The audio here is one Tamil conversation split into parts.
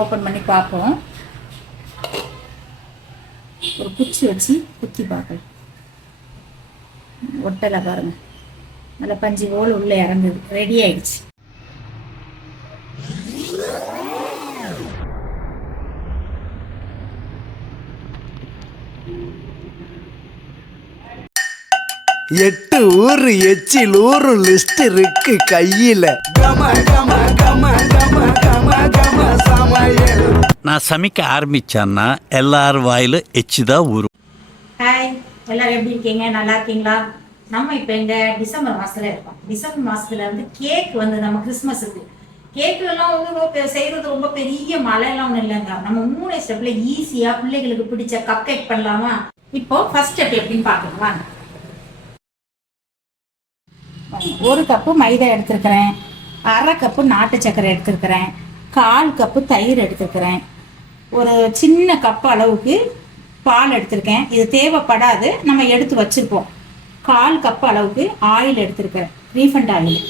ஓப்பன் பண்ணி பார்ப்போம். ஒரு குச்சி வச்சு குத்தி பார்க்கலாம். ஒட்டலை பாருங்கள், நல்லா பஞ்சு போல் உள்ளே இறங்குது. ரெடி ஆயிடுச்சு. எட்டு ஊரு எச்சில் ஊரு லிஸ்ட் இருக்கு கையில. நான் சமைக்க ஆரம்பிச்சேன்னா எல்லாரும் வாயில எச்சுதான் ஊரும். ஹாய், எல்லாரும் எப்படி இருக்கீங்க? நல்லா இருக்கீங்களா? நம்ம இப்போ எங்க டிசம்பர் மாசத்துல இருக்கோம். டிசம்பர் மாசத்துல வந்து கேக் வந்து நம்ம கிறிஸ்மஸுக்கு கேக்கு எல்லாம் வந்து செய்யறது ரொம்ப பெரிய மழையெல்லாம் ஒன்றும் இல்லைங்க. நம்ம 3 ஸ்டெப்ல ஈஸியா பிள்ளைகளுக்கு பிடிச்ச கப் கேக் பண்ணலாமா? இப்போ ஃபர்ஸ்ட் ஸ்டெப் எப்படின்னு பார்க்கலாம் வாங்க. 1 கப்பு மைதா எடுத்துருக்கிறேன், 1/2 கப்பு நாட்டு சர்க்கரை எடுத்துருக்கிறேன், 1/4 கப்பு தயிர் எடுத்துருக்கிறேன், ஒரு சின்ன கப்பு அளவுக்கு பால் எடுத்திருக்கேன். இது தேவைப்படாது, நம்ம எடுத்து வச்சுருப்போம். 1/4 கப்பு அளவுக்கு ஆயில் எடுத்துருக்கிறேன், ரீஃபண்ட் ஆயில்.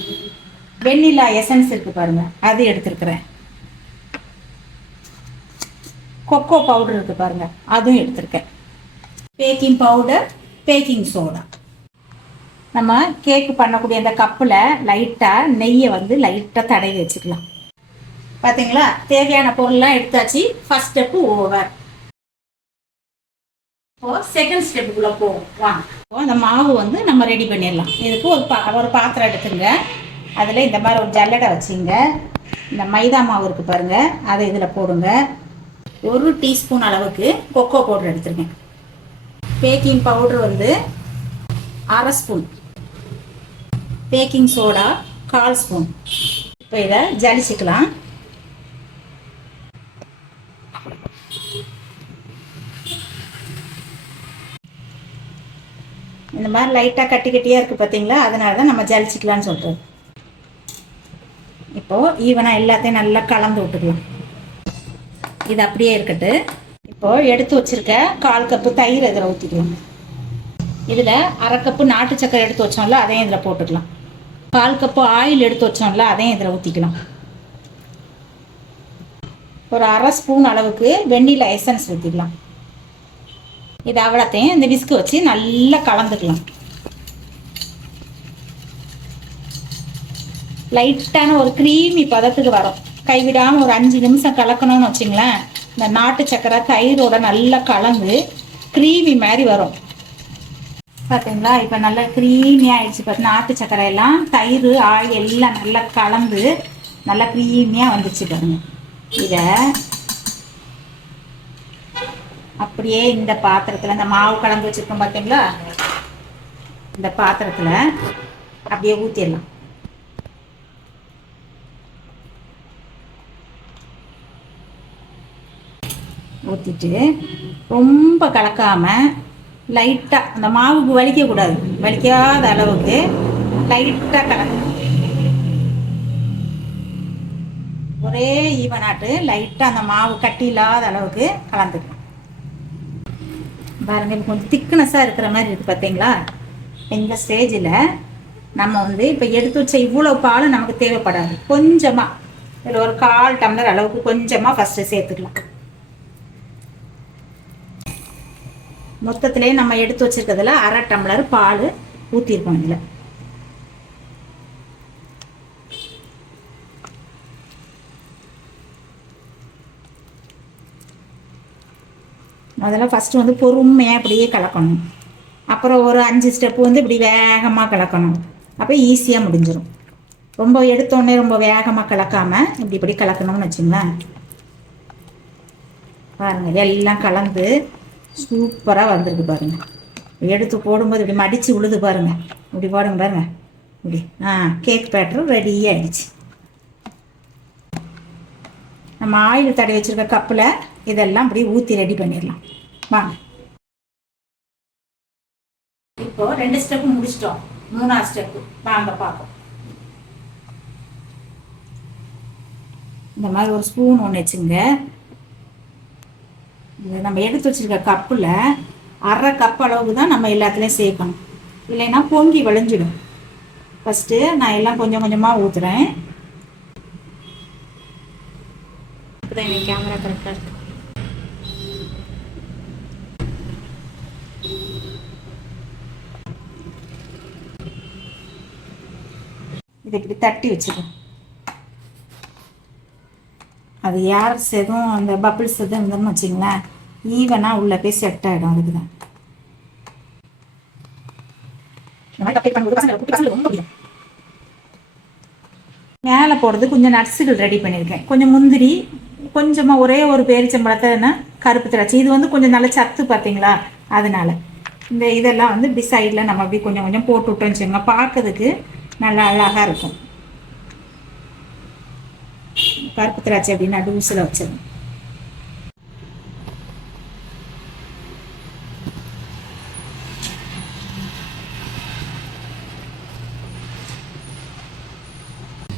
வெண்ணிலா எசன்ஸ் இருக்கு பாருங்க, அது எடுத்துருக்கிறேன். கொக்கோ பவுடர் இருக்கு பாருங்க, அதுவும் எடுத்திருக்கேன். Baking powder, baking soda. நம்ம கேக்கு பண்ணக்கூடிய அந்த கப்பில் லைட்டாக நெய்யை வந்து லைட்டாக தடவி வச்சுக்கலாம். பார்த்தீங்களா, தேவையான பொருள்லாம் எடுத்தாச்சு. First step over. இப்போ செகண்ட் ஸ்டெப்புக்குள்ளே போவோம் வாங்க. இப்போ அந்த மாவு வந்து நம்ம ரெடி பண்ணிடலாம். இதுக்கு ஒரு பாத்திரம் எடுத்துங்க. அதில் இந்த மாதிரி ஒரு ஜல்லடை வச்சுங்க. இந்த மைதா மாவு இருக்குது பாருங்கள், அதை இதில் போடுங்க. 1 டீஸ்பூன் அளவுக்கு கொக்கோ பவுடர் எடுத்துருங்க. பேக்கிங் பவுடர் வந்து 1/2 ஸ்பூன், பேக்கிங் சோடா 1/4 ஸ்பூன். இப்போ இதை ஜலிச்சுக்கலாம். இந்த மாதிரி லைட்டாக கட்டி கட்டியாக இருக்குது பார்த்தீங்களா, அதனால தான் நம்ம ஜலிச்சுக்கலான்னு சொல்கிறோம். இப்போது ஈவனாக எல்லாத்தையும் நல்லா கலந்து விட்டுக்கலாம். இது அப்படியே இருக்கட்டு. இப்போது எடுத்து வச்சுருக்க 1/4 கப்பு தயிர் இதில் ஊற்றிக்கலாம். இதில் 1/2 கப்பு நாட்டு சக்கரை எடுத்து வச்சோம்ல, அதையும் இதில் போட்டுக்கலாம். 1/4 கப்பு ஆயில் எடுத்து வச்சோம்ல, அதையும் இதில் ஊற்றிக்கலாம். ஒரு 1/2 ஸ்பூன் அளவுக்கு வெண்ணிலா எசன்ஸ் ஊற்றிக்கலாம். இது அவ்வளோத்தையும் இந்த விஸ்கு வச்சு நல்லா கலந்துக்கலாம். லைட்டான ஒரு க்ரீமி பதத்துக்கு வரும். கைவிடாமல் ஒரு 5 நிமிஷம் கலக்கணும்னு வச்சிங்களேன். இந்த நாட்டு சக்கரை தயிரோட நல்லா கலந்து க்ரீமி மாதிரி வரும். பார்த்தீங்களா, இப்போ நல்லா க்ரீமியாக ஆயிடுச்சு. பார்த்து நாட்டு சக்கரை எல்லாம் தயிர் ஆயில் எல்லாம் நல்லா கலந்து நல்லா க்ரீமியாக வந்துச்சு பாருங்க. இதை அப்படியே இந்த பாத்திரத்தில், இந்த மாவு கலந்து வச்சுருக்கோம் பார்த்தீங்களா, இந்த பாத்திரத்தில் அப்படியே ஊற்றிடலாம். ஊற்றிட்டு ரொம்ப கலக்காமல் லைட்டாக, அந்த மாவுக்கு வலிக்கக்கூடாது, வலிக்காத அளவுக்கு லைட்டாக கலக்கணும். ஒரே ஈவனாட்டு லைட்டாக அந்த மாவு கட்டி இல்லாத அளவுக்கு கலந்துக்கணும். பாருங்க, இப்போ கொஞ்சம் திக்னஸாக இருக்கிற மாதிரி இருக்குது பார்த்தீங்களா. இந்த ஸ்டேஜில் நம்ம வந்து இப்போ எடுத்து வச்ச இவ்வளோ பால் நமக்கு தேவைப்படாது. கொஞ்சமாக இதில் ஒரு 1/4 டம்ளர் அளவுக்கு கொஞ்சமாக ஃபஸ்ட்டு சேர்த்துக்கலாம். மொத்தத்திலே நம்ம எடுத்து வச்சிருக்கிறதுல 1/2 டம்ளர் பால் ஊற்றிருக்கோம். இதில் முதல்ல ஃபஸ்ட்டு வந்து பொறுமையாக இப்படியே கலக்கணும். அப்புறம் ஒரு 5 ஸ்டெப்பு வந்து இப்படி வேகமாக கலக்கணும். அப்போ ஈஸியாக முடிஞ்சிடும். ரொம்ப எடுத்தோடனே ரொம்ப வேகமாக கலக்காமல் இப்படி கலக்கணும்னு வச்சுங்களேன். பாருங்கள், எல்லாம் கலந்து சூப்பராக வந்திருக்கு பாருங்கள். எடுத்து போடும்போது இப்படி மடித்து உழுது பாருங்கள். இப்படி போடுங்க பாருங்கள், இப்படி கேக் பேட்டர் ரெடி ஆகிடுச்சு. நம்ம ஆயில் தடவி வச்சுருக்க கப்பில் இதெல்லாம் இப்படி ஊற்றி ரெடி பண்ணிடலாம் வாங்க. இப்போ 2 ஸ்டெப்பு முடிச்சிட்டோம். 3ஆவது ஸ்டெப்பு வாங்க பார்ப்போம். இந்த மாதிரி ஒரு ஸ்பூன் ஒன்று வச்சுங்க. நம்ம எடுத்து வச்சிருக்க கப்பில் 1/2 கப் அளவுக்கு தான் நம்ம எல்லாத்துலேயும் சேர்க்கணும், இல்லைன்னா பொங்கி விளைஞ்சிடும். ஃபஸ்ட்டு நான் எல்லாம் கொஞ்சம் கொஞ்சமாக ஊற்றுறேன். தான் எனக்கு கேமரா கரெக்டாக இருக்கு. இதை இப்படி தட்டி வச்சுக்கணும். அது ஏர்ஸ் எதுவும் அந்த பபிள்ஸ் எதுவும் இருந்தோம்னு வச்சிங்களேன், ஈவனாக உள்ளே போய் செட் ஆகிடும். அதுக்கு தான் இந்த மாதிரி கப்பேட் பண்ணும்போது பசங்களுக்கு ரொம்ப பிடிக்கும். மேலே போடுறது கொஞ்சம் நட்ஸுகள் ரெடி பண்ணியிருக்கேன். கொஞ்சம் முந்திரி, கொஞ்சமாக ஒரே ஒரு பேரிச்சம்பழத்தை கருப்பு திராட்சை. இது வந்து கொஞ்சம் நல்ல சத்து பார்த்தீங்களா, அதனால இந்த இதெல்லாம் வந்து இப்படி சைடில் நம்ம அப்படி கொஞ்சம் கொஞ்சம் போட்டு விட்டோம்னு வச்சுக்கோங்க, பார்க்கறதுக்கு நல்லா அழகாக இருக்கும். கருப்பு திராட்சை அப்படின்னு நடுவுசில் வச்சிடணும்.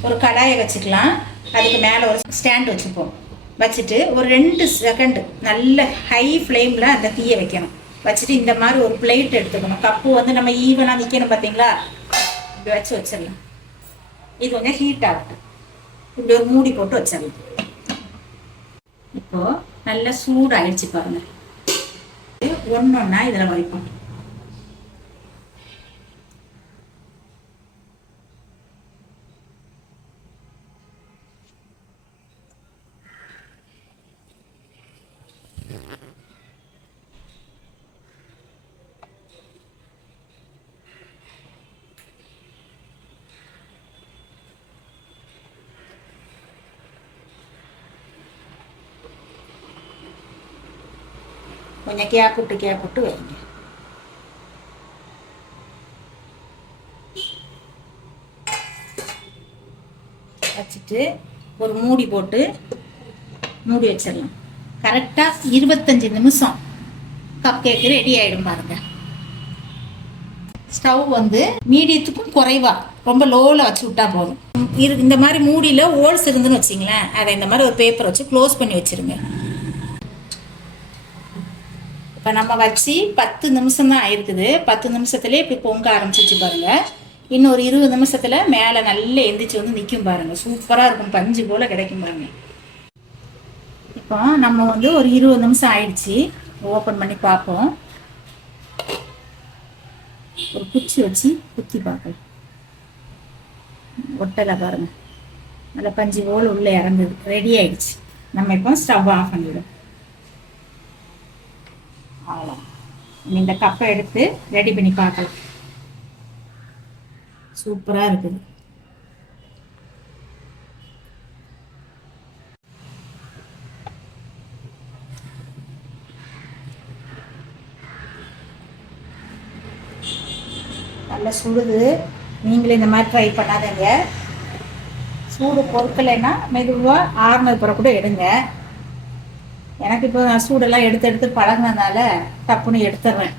ஒரு கடாயை வச்சுக்கலாம். அதுக்கு மேலே ஒரு ஸ்டாண்ட் வச்சுப்போம். வச்சுட்டு ஒரு 2 செகண்ட் நல்ல ஹை ஃப்ளேமில் அந்த தீயை வைக்கணும். வச்சுட்டு இந்த மாதிரி ஒரு பிளேட் எடுத்துக்கணும். கப்பு வந்து நம்ம ஈவனாக நிற்கணும் பார்த்தீங்களா, இப்படி வச்சிடலாம். இது கொஞ்சம் ஹீட் ஆகட்டும். இப்படி ஒரு மூடி போட்டு வச்சிடலாம். இப்போது நல்லா சூடாகிடுச்சு பாருங்க. ஒன்றொன்னா இதில் வைப்போம். கொஞ்சம் கேப் விட்டு வைங்க. வச்சுட்டு ஒரு மூடி போட்டு மூடி வச்சிடலாம். கரெக்டாக 25 நிமிஷம் கப் கேக்கு ரெடி ஆகிடும் பாருங்க. ஸ்டவ் வந்து மீடியத்துக்கும் குறைவா, ரொம்ப லோவில் வச்சு விட்டா போதும். இந்த மாதிரி மூடியில் ஹோல்ஸ் இருந்துன்னு வச்சிங்களேன், அதை இந்த மாதிரி ஒரு பேப்பர் வச்சு க்ளோஸ் பண்ணி வச்சுருங்க. இப்போ நம்ம வச்சு 10 நிமிஷம் தான் ஆயிருக்குது. 10 நிமிஷத்துலேயே இப்படி பொங்க ஆரம்பிச்சிச்சு பாருங்கள். இன்னும் ஒரு 20 நிமிஷத்தில் மேலே நல்லா எந்திரிச்சு வந்து நிற்கும் பாருங்கள். சூப்பராக இருக்கும், பஞ்சு போல் கிடைக்கும் பாருங்கள். இப்போ நம்ம வந்து ஒரு 20 நிமிஷம் ஆயிடுச்சு. ஓப்பன் பண்ணி பார்ப்போம். ஒரு குச்சி வச்சு குத்தி பார்க்கலாம். ஒட்டலை பாருங்கள், நல்லா பஞ்சு போல் உள்ளே இறங்குது. ரெடி ஆயிடுச்சு. நம்ம இப்போ ஸ்டவ் ஆஃப் பண்ணிவிடும். அவ்வளோ. இந்த கப்பை எடுத்து ரெடி பண்ணி பார்க்கலாம். சூப்பராக இருக்குது. நல்லா சுடுது. நீங்களே இந்த மாதிரி ட்ரை பண்ணாதீங்க. சூடு பொறுக்கலைன்னா மெதுவாக ஆறுனது பிறகு கூட எடுங்க. எனக்கு இப்போ நான் சூடெல்லாம் எடுத்து பழகினதுனால டப்புன்னு எடுத்துடுறேன்.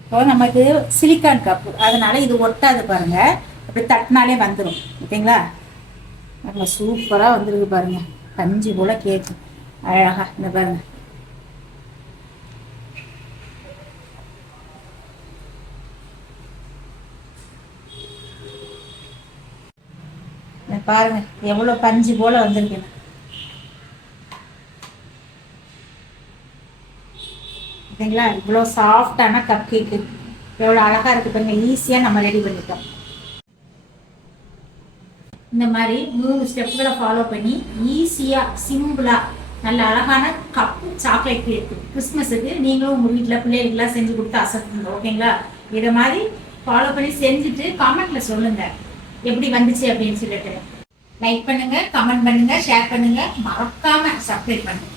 இப்போ நமக்கு சிலிக்கான் கப்பு, அதனால இது ஒட்டாது பாருங்க. அப்படி தட்டினாலே வந்துடும். ஓகேங்களா? நல்லா சூப்பராக வந்துருக்கு பாருங்க. பஞ்சு போல கேக்கு அழகா. இந்த பாருங்க, பாருங்க எவ்வளோ பஞ்சு போல வந்திருக்கு. ஓகேங்களா? இவ்வளோ சாஃப்டான கப் கேக்கு எவ்வளோ அழகா இருக்கு பாருங்க. ஈஸியாக நம்ம ரெடி பண்ணிட்டோம். இந்த மாதிரி 3 ஸ்டெப்புகளை ஃபாலோ பண்ணி ஈஸியாக சிம்பிளாக நல்ல அழகான கப்பு சாக்லேட் கேக் கிறிஸ்மஸுக்கு நீங்களும் உங்கள் வீட்டில் பிள்ளைகளுக்கெல்லாம் செஞ்சு கொடுத்து அசத்துங்க. ஓகேங்களா? இதை மாதிரி ஃபாலோ பண்ணி செஞ்சுட்டு கமெண்ட்டில் சொல்லுங்கள் எப்படி வந்துச்சு அப்படின்னு சொல்லிட்டு. லைக் பண்ணுங்க, கமெண்ட் பண்ணுங்க, ஷேர் பண்ணுங்க, மறக்காம சப்ஸ்கிரைப் பண்ணுங்க.